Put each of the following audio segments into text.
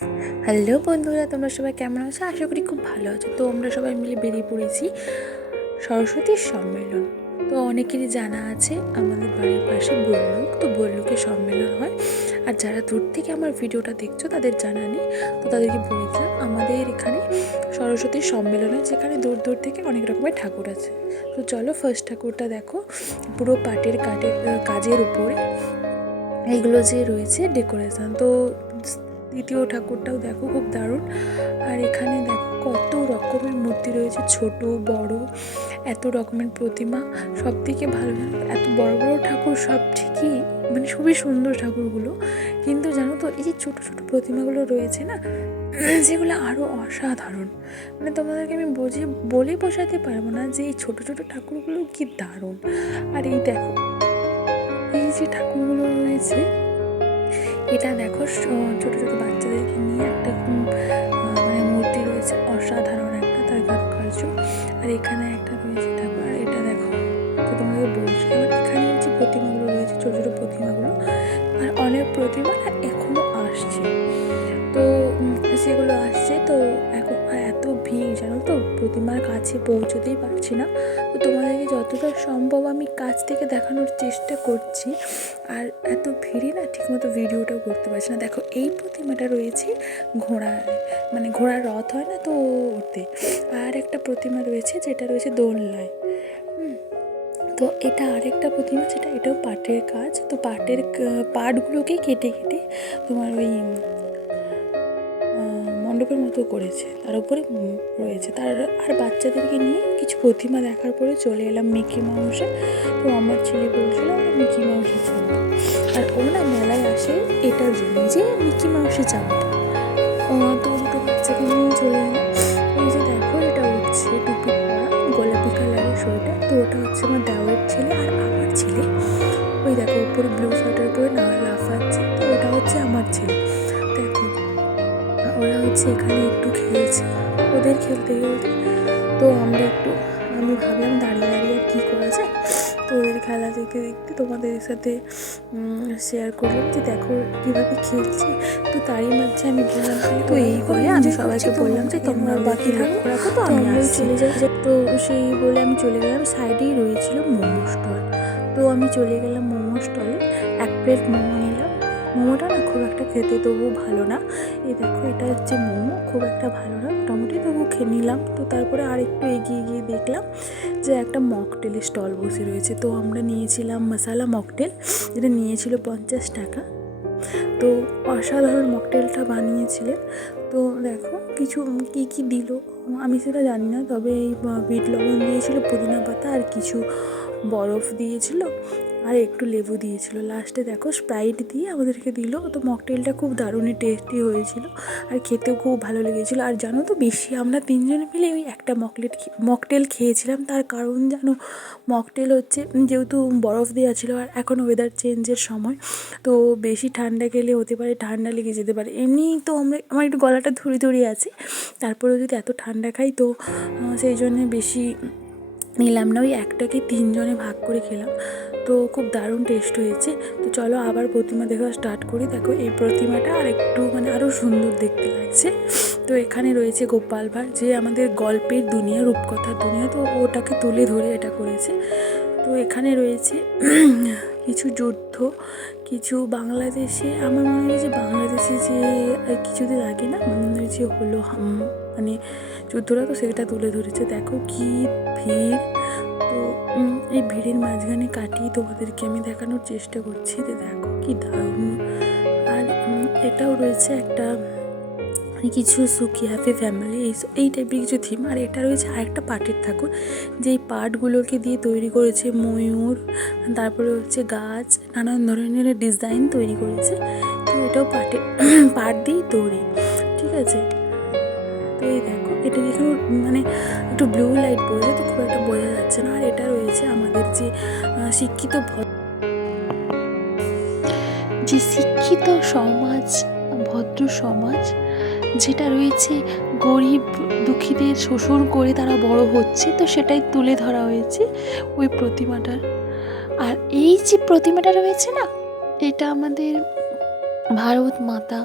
Hello বন্ধুরা, তোমরা সবাই কেমন আছো? আশা করি খুব ভালো আছো। তো আমরা সবাই মিলে বেরিয়ে পড়েছি সরস্বতীর সম্মেলন। তো অনেকেরই জানা আছে, আমাদের বাড়ির পাশে বল্লুক। তো বল্লুকের সম্মেলন হয়। আর যারা দূর থেকে আমার ভিডিওটা দেখছ, তাদের জানা নেই। তো তাদেরকে বলে দিলাম, আমাদের এখানে সরস্বতীর সম্মেলন হয়, যেখানে দূর দূর থেকে অনেক রকমের ঠাকুর আছে। তো চলো ফার্স্ট ঠাকুরটা দেখো, পুরো পাটের কাঠের, কাজের উপরে। এইগুলো যে রয়েছে ডেকোরেশন তো দ্বিতীয় ঠাকুরটাও দেখো খুব দারুণ। আর এখানে দেখো কত রকমের মূর্তি রয়েছে, ছোট, বড়, এত রকমের প্রতিমা। সব থেকে ভালো এত বড় বড় ঠাকুর সব ঠিকই মানে খুবই সুন্দর ঠাকুরগুলো। কিন্তু জানো তো, এই যে ছোটো ছোটো প্রতিমাগুলো রয়েছে না, যেগুলো আরও অসাধারণ। মানে তোমাদেরকে আমি বোঝে বলে বোঝাতে পারব না যে এই ছোটো ছোটো ঠাকুরগুলো কি দারুণ। আর এই দেখো, এই যে ঠাকুরগুলো রয়েছে এটা দেখো ছোট ছোট বাচ্চাদেরকে নিয়ে একটা মানে মূর্তি রয়েছে, অসাধারণ একটা তার কারুকার্য আর এখানে একটা প্রতিমার কাছে পৌঁছতেই পারছি না। তো তোমাদেরকে যতটা সম্ভব আমি কাছ থেকে দেখানোর চেষ্টা করছি। আর এত ভিড়ে না ঠিকমতো ভিডিওটাও করতে পারছি না। দেখো, এই প্রতিমাটা রয়েছে ঘোড়ার মানে ঘোড়ার রথ হয় না তো ওতে আর একটা প্রতিমা রয়েছে যেটা রয়েছে দোলনায়। তো এটা আরেকটা প্রতিমা যেটা এটাও পাটের কাজ। তো পাটের পাটগুলোকে কেটে কেটে তোমার ওই মণ্ডপের মতো করেছে। তার উপরে রয়েছে। তার আর বাচ্চাদেরকে নিয়ে কিছু প্রতিমা দেখার পরে চলে এলাম মিকি মাউসে। তো আমার ছেলে বলছিল, আমরা মিকি মাউসে যাব। আর ও মেলায় আসে এটার জন্য যে মিকি মাউসে যাব। তো দুটো বাচ্চাকে নিয়ে চলে এলাম। এই যে দেখো, এটা উঠছে টুপি পরা গোলাপি কালারের সোয়েটার। তো ওটা হচ্ছে আমার দেওয়ার ছেলে আর আমার ছেলে। ওই দেখো, উপরে ব্লু সোয়েটার পরে না লাফাচ্ছে। তো ওটা হচ্ছে আমার ছেলে। হচ্ছে এখানে একটু খেলছে। ওদের খেলতে খেলতে তো আমরা একটু আমি ভাবলাম দাঁড়িয়ে দাঁড়িয়ে আর কী করা যায়। তো ওদের খেলা দেখতে দেখতে তোমাদের সাথে শেয়ার করলাম যে দেখো কীভাবে খেলছে। তো তারই মাঝে আমি বললাম তো এই বলে আমি সবাইকে বললাম যে তোমরা বাকি রাখো তো আমি চলে যাই। তো সেই বলে আমি চলে গেলাম সাইডেই রয়েছিল মোমো স্টল তো আমি চলে গেলাম মোমো স্টলে এক প্লেট মোমো নিলাম। মোমোটা খেতে তবুও ভালো না। এই দেখো, এটা হচ্ছে মোমো, খুব একটা ভালো না। মোটামুটি তবু খেয়ে নিলাম। তো তারপরে আর একটু এগিয়ে গিয়ে দেখলাম যে একটা মকটেলের স্টল বসে রয়েছে। তো আমরা নিয়েছিলাম মশালা মকটেল, যেটা নিয়েছিল পঞ্চাশ টাকা। তো অসাধারণ মকটেলটা বানিয়েছিলেন। তো দেখো, কিছু কী কী দিল? আমি সেটা জানি না, তবে এই বিট লবণ দিয়েছিল, পুদিনা পাতা আর কিছু বরফ দিয়েছিল। আর একটু লেবু দিয়েছিল। লাস্টে দেখো স্প্রাইট দিয়ে আমাদেরকে দিল। তো মকটেলটা খুব দারুণই টেস্টি হয়েছিল আর খেতেও খুব ভালো লেগেছিলো। আর জানো তো বেশি আমরা তিনজনে মিলে ওই একটা মকলেট মকটেল খেয়েছিলাম। তার কারণ জানো মকটেল হচ্ছে যেহেতু বরফ দেওয়া ছিল আর এখন ওয়েদার চেঞ্জের সময়, তো বেশি ঠান্ডা খেলে হতে পারে, ঠান্ডা লেগে যেতে পারে। এমনি তো আমরা, আমার একটু গলাটা ধরে ধরে আছে। তারপরেও যদি এত ঠান্ডা খাই তো সেই জন্যে বেশি নিলাম না, ওই একটাকে তিনজনে ভাগ করে খেলাম। তো খুব দারুণ টেস্ট হয়েছে। তো চলো আবার প্রতিমা দেখা স্টার্ট করি। দেখো এই প্রতিমাটা আর একটু মানে আরও সুন্দর দেখতে লাগছে। তো এখানে রয়েছে গোপাল ভাঁড়, যে আমাদের গল্পের দুনিয়া, রূপকথার দুনিয়া, তো ওটাকে তুলে ধরে এটা করেছে। তো এখানে রয়েছে কিছু যুদ্ধ, কিছু বাংলাদেশে, আমার মনে হয় যে বাংলাদেশে যে, কিছুদিন আগে না, মনে হয় যে হলো মানে যুদ্ধটা তো সেটা তুলে ধরেছে। দেখো কি ভিড়। তো এই ভিড়ের মাঝখানে কাটিয়ে তোমাদেরকে আমি দেখানোর চেষ্টা করছি যে দেখো কি দারুণ। আর এটাও রয়েছে একটা, কিছু সুখী হ্যাপি ফ্যামিলি এই এই টাইপের কিছু থিম আর এটা রয়েছে আরেকটা পাটের ঠাকুর, যেই পাটগুলোকে দিয়ে তৈরি করেছে ময়ূর, তারপরে হচ্ছে গাছ, নানান ধরনের ডিজাইন তৈরি করেছে। তো এটাও পাটে, পাট দিয়েই তৈরি। ঠিক আছে? এই দেখো। এটা দেখে মানে একটু ব্লু লাইট পড়েছে, তো খুব একটা বোঝা যাচ্ছে না। আর এটা রয়েছে আমাদের যে শিক্ষিত যে শিক্ষিত সমাজ, ভদ্র সমাজ, যেটা রয়েছে গরিব, দুঃখীদের শোষণ করে তারা বড় হচ্ছে, তো সেটাই তুলে ধরা হয়েছে ওই প্রতিমাটার আর এই যে প্রতিমাটা রয়েছে না, এটা আমাদের ভারত মাতা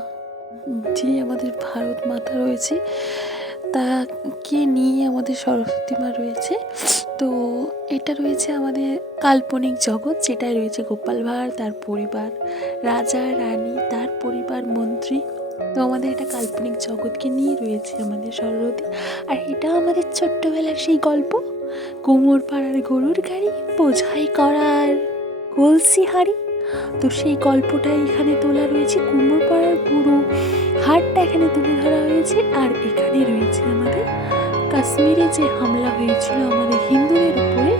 যে আমাদের ভারত মাতা রয়েছে তাকে নিয়ে আমাদের সরস্বতী মা রয়েছে? তো এটা রয়েছে আমাদের কাল্পনিক জগৎ যেটায় রয়েছে গোপাল ভাঁড়, তার পরিবার, রাজা, রানী, তার পরিবার, মন্ত্রী। তো আমাদের এটা কাল্পনিক জগৎকে নিয়ে রয়েছে আমাদের সরস্বতী। আর এটা আমাদের ছোট্টবেলার সেই গল্প কুমোর পাড়ার গরুর গাড়ি, বোঝাই করার কলসি হাড়ি তো সেই গল্পটা এখানে তোলা রয়েছে কুমোর পাড়ার গরু তুলে ধরা হয়েছে আর এখানে রয়েছে আমাদের কাশ্মীরে যে হামলা হয়েছিল আমাদের হিন্দুদের উপরে,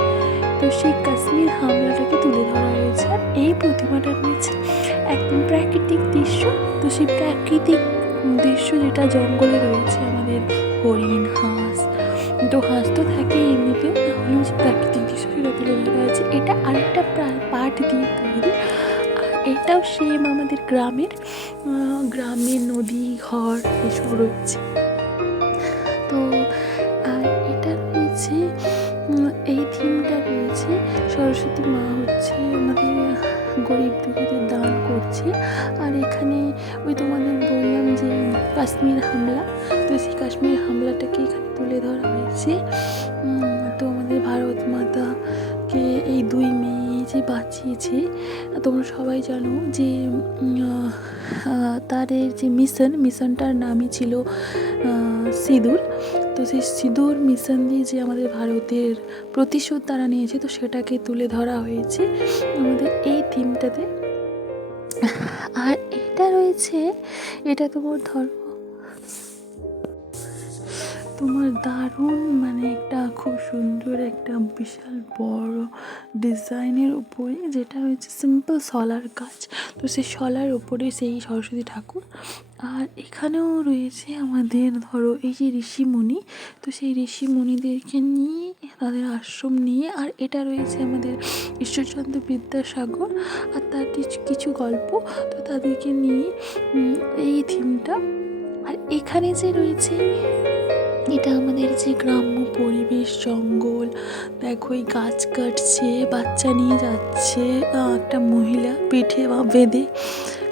তো সেই কাশ্মীর হামলাটাকে তুলে ধরা হয়েছে। আর এই প্রতিমাটা রয়েছে একদম প্রাকৃতিক দৃশ্য। তো সেই প্রাকৃতিক দৃশ্য যেটা জঙ্গলে রয়েছে আমাদের হরিণ, হাঁস, তো হাঁস তো থাকে এমনিতে হলেও যে প্রাকৃতিক দৃশ্য সেটা তুলে ধরা হয়েছে। এটা আরেকটা পাট দিয়ে তৈরি। আর এটাও সেম আমাদের গ্রামের। আহ, গ্রামের নদী ঘর এসব রয়েছে। তো আর এটা রয়েছে এই থিমটা রয়েছে সরস্বতী মা হচ্ছে আমাদের গরিব দুঃখীদের দান করছে। আর এখানে ওই তোমাদের বললাম যে কাশ্মীর হামলা তো সেই কাশ্মীর হামলাটাকে এখানে তুলে ধরা হয়েছে। তো আমাদের ভারত মাতাকে এই দুই মেয়ে যে বাঁচিয়েছে, তোমরা সবাই জানো যে তাদের যে মিশন, মিশনটার নামই ছিল সিঁদুর। তো সেই সিঁদুর মিশন দিয়ে যে আমাদের ভারতের প্রতিশোধ তারা নিয়েছে, তো সেটাকে তুলে ধরা হয়েছে আমাদের এই থিমটাতে। আর এটা রয়েছে, এটা তোমার ধর্ম। তোমার দারুণ মানে একটা খুব সুন্দর, একটা বিশাল বড় ডিজাইনের উপরে যেটা হচ্ছে সিম্পল শলার কাজ তো সেই শলার উপরে সেই সরস্বতী ঠাকুর। আর এখানেও রয়েছে আমাদের ধরো এই যে ঋষিমণি তো সেই ঋষিমণিদেরকে নিয়ে তাদের আশ্রম নিয়ে আর এটা রয়েছে আমাদের ঈশ্বরচন্দ্র বিদ্যাসাগর। আর তার কিছু গল্প। তো তাদেরকে নিয়ে এই থিমটা আর এখানে যে রয়েছে এটা আমাদের যে গ্রাম্য পরিবেশ, জঙ্গল। দেখো, এই গাছ কাটছে, বাচ্চা নিয়ে যাচ্ছে একটা মহিলা পিঠে বা বেঁধে।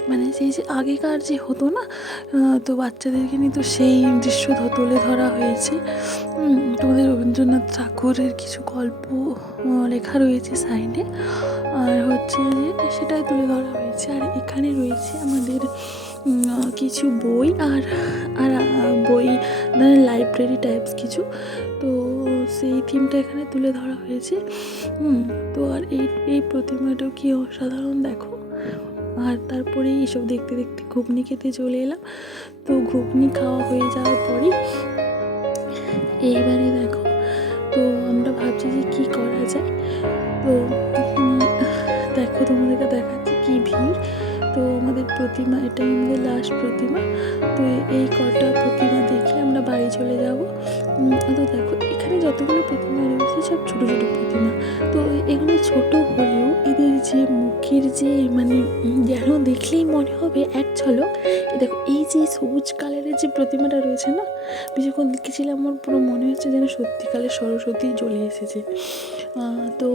মানে সেই যে আগেকার যে হতো না তো বাচ্চাদেরকে নিয়ে তো সেই দৃশ্য তুলে ধরা হয়েছে। তোমাদের রবীন্দ্রনাথ ঠাকুরের কিছু গল্প লেখা রয়েছে সাইডে। আর হচ্ছে সেটাই তুলে ধরা হয়েছে। আর এখানে রয়েছে আমাদের কিছু বই আর আর বই মানে লাইব্রেরি টাইপস কিছু। তো সেই থিমটা এখানে তুলে ধরা হয়েছে। তো আর এই এই প্রতিমাটাও কি অসাধারণ, দেখো। আর তারপরে এইসব দেখতে দেখতে ঘুগনি খেতে চলে এলাম। তো ঘুগনি খাওয়া হয়ে যাওয়ার পরে এইবারে দেখো, তো আমরা ভাবছি যে কী করা যায়। তো দেখো তোমাদেরকে দেখাচ্ছি কী ভিড়। তো আমাদের প্রতিমা, এটাই আমাদের লাস্ট প্রতিমা। তো এই কটা প্রতিমা দেখে আমরা বাড়ি চলে যাব। তো দেখো, এখানে যতগুলো প্রতিমা রয়েছে, সব ছোটো ছোটো প্রতিমা। তো এগুলো ছোট হলেও এদের যে মুখের যে মানে যেন দেখলেই মনে হবে এক ঝলক। দেখো, এই যে সবুজ কালারের যে প্রতিমাটা রয়েছে না বেশিক্ষণ দেখেছিলাম আমার পুরো মনে হচ্ছে যেন সত্যিকালের সরস্বতী চলে এসেছে। তো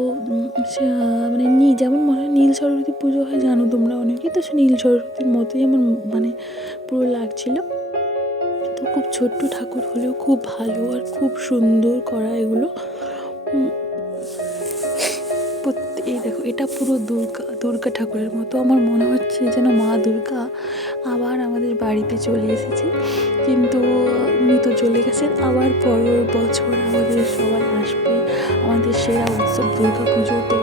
মানে নী, যেমন মনে হয় নীল সরস্বতী পুজো হয়, জানো তোমরা অনেকেই, তো সে নীল সরস্বতীর মতোই আমার মানে পুরো লাগছিল। তো খুব ছোট্ট ঠাকুর হলেও খুব ভালো আর খুব সুন্দর করা এগুলো। এই দেখো, এটা পুরো দুর্গা দুর্গা ঠাকুরের মতো। আমার মনে হচ্ছে যেন মা দুর্গা আবার আমাদের বাড়িতে চলে এসেছে। কিন্তু উনি তো চলে গেছেন, আবার পরের বছর আমাদের সবাই আসবে। আমাদের সেরা উৎসব দুর্গা পুজো তো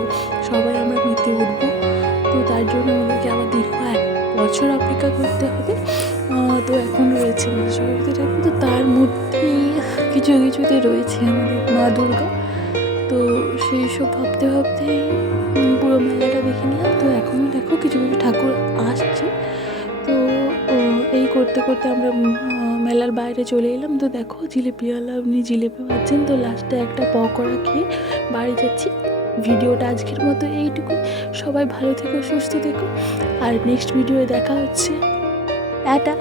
বছর অপেক্ষা করতে হবে। তো এখন রয়েছে আমাদের সরস্বতী ঠাকুর তো তার মধ্যে কিছু কিছুতে রয়েছে আমাদের মা দুর্গা। তো সেই সব ভাবতে ভাবতেই পুরো মেলাটা দেখে নিলাম। তো এখন দেখো কিছু কিছু ঠাকুর আসছে। তো এই করতে করতে আমরা মেলার বাইরে চলে এলাম। তো দেখো জিলিপিওয়ালা উনি জিলিপি পাচ্ছেন তো লাস্টে একটা পকোড়া খেয়ে বাড়ি যাচ্ছি। ভিডিওটা আজকের মতো এইটুকু সবাই ভালো থেকো, সুস্থ থেকো। আর নেক্সট ভিডিওয়ে দেখা হচ্ছে। টাটা।